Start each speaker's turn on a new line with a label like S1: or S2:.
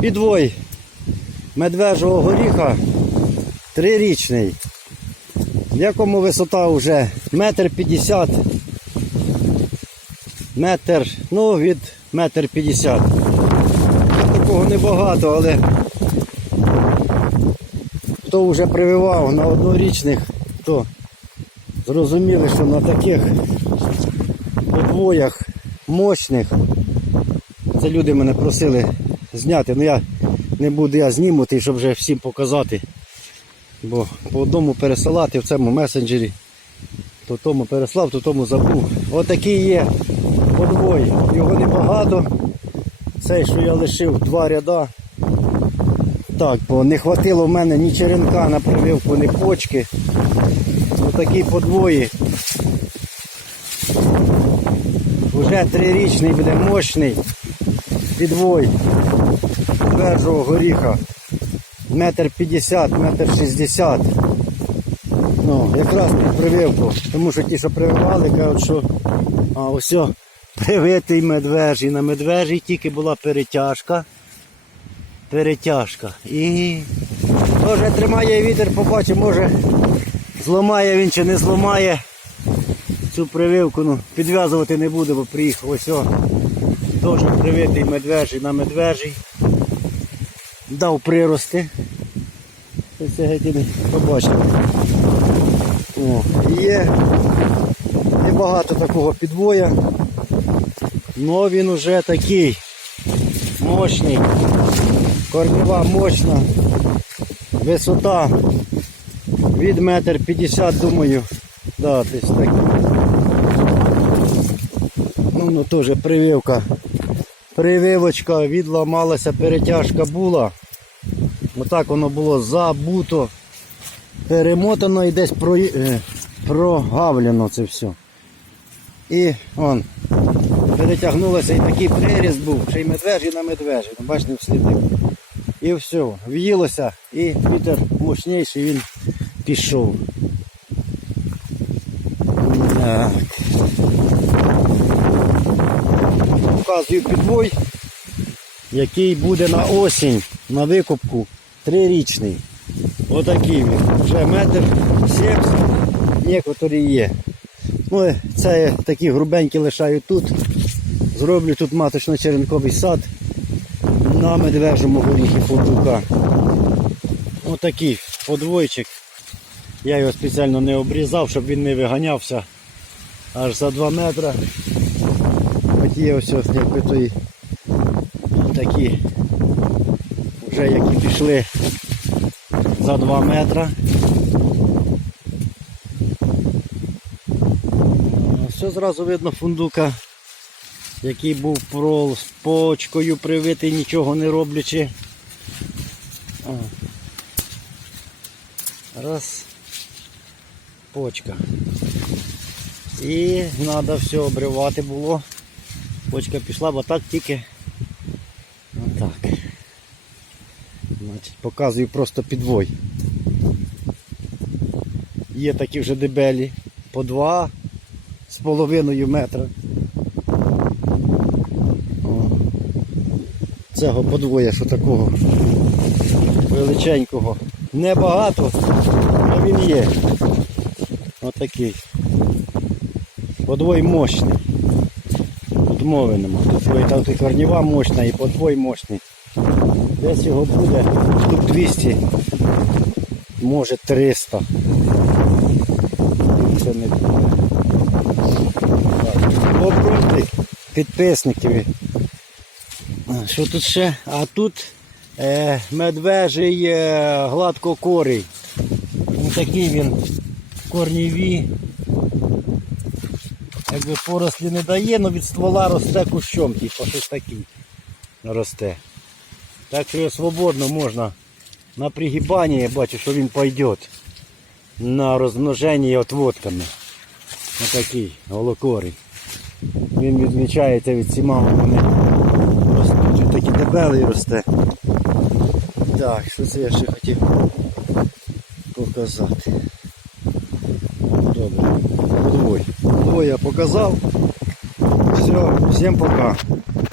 S1: Підвой медвежого горіха трирічний, в якому висота вже метр п'ятдесят, метр, ну від метр п'ятдесят. Такого небагато, але хто вже прививав на однорічних, то зрозуміли, що на таких подвоях мощних, це люди мене просили зняти, ну я не буду я знімати, щоб вже всім показати. Бо по одному пересилати в цьому месенджері, то тому переслав, то тому забув. Отакий є подвой. Його небагато. Цей, що я лишив два ряда. Так, бо не хватило в мене ні черенка на прививку, ні почки. Отакі подвої. Уже трирічний буде мощний підвой медвежого горіха. Метр п'ятдесят, метр шістдесят. Ну, якраз під прививку. Тому що ті, що прививали, кажуть, що а ось привитий медвежий. На медвежій тільки була перетяжка. Перетяжка. І може тримає вітер, побачимо, може зламає він чи не зламає цю прививку. Ну, підв'язувати не буду, бо приїхав ось. Теж привитий медвежий на медвежий. Дав прирости. Це геть побачив. О, є небагато такого підвоя. Но він уже такий мощний. Корнева мощна. Висота від метр п'ятдесят, думаю. Да, десь так. Ну, ну теж прививка. Прививочка відламалася, перетяжка була. Отак воно було забуто, перемотано і десь про, е, прогавлено це все. І он, перетягнулося і такий приріз був, ще й медвежий на медвежий, ну, бачите, вслідив. І все, в'їлося, і вітер мощніший він пішов. Так. Показую підвой, який буде на осінь на викупку трирічний. Отакий він. Вже метр сімдесят, некоторі є. Ну, це такі грубенькі лишаю тут. Зроблю тут маточно-черенковий сад на медвежому горіхі фундука. Отакий подвойчик. Я його спеціально не обрізав, щоб він не виганявся аж за 2 метри. Є ось той такі вже які пішли за 2 метри. Все зразу видно фундука, який був прол з почкою привитий, нічого не роблячи. Раз. Почка. І треба все обривати було. Почка пішла, бо так тільки отак. Значить, показую просто підвой. Є такі вже дебелі по два з половиною метра. О. Цього подвоя, що такого величенького. Небагато, але він є. Отакий. Подвой мощний. Тут мови нема. Тут там ти корнева мощна і подвой мощний. Десь його буде штук 200, може 300. Це не Попробуйте підписників. Що тут ще? А тут е, медвежий е, гладкокорий. Ось такий він корніві. Якби порослі не дає, але від ствола росте кущом, типу щось такий росте. Так що його свободно можна на пригибанні, я бачу, що він пойде на розмноження отводками. Отакий голокорий. Він відмічається від всіма вони ростуть. Він дебелий росте. Так, що це я ще хотів показати. Добре. Подвой. Подвой я показав. Все, всім пока.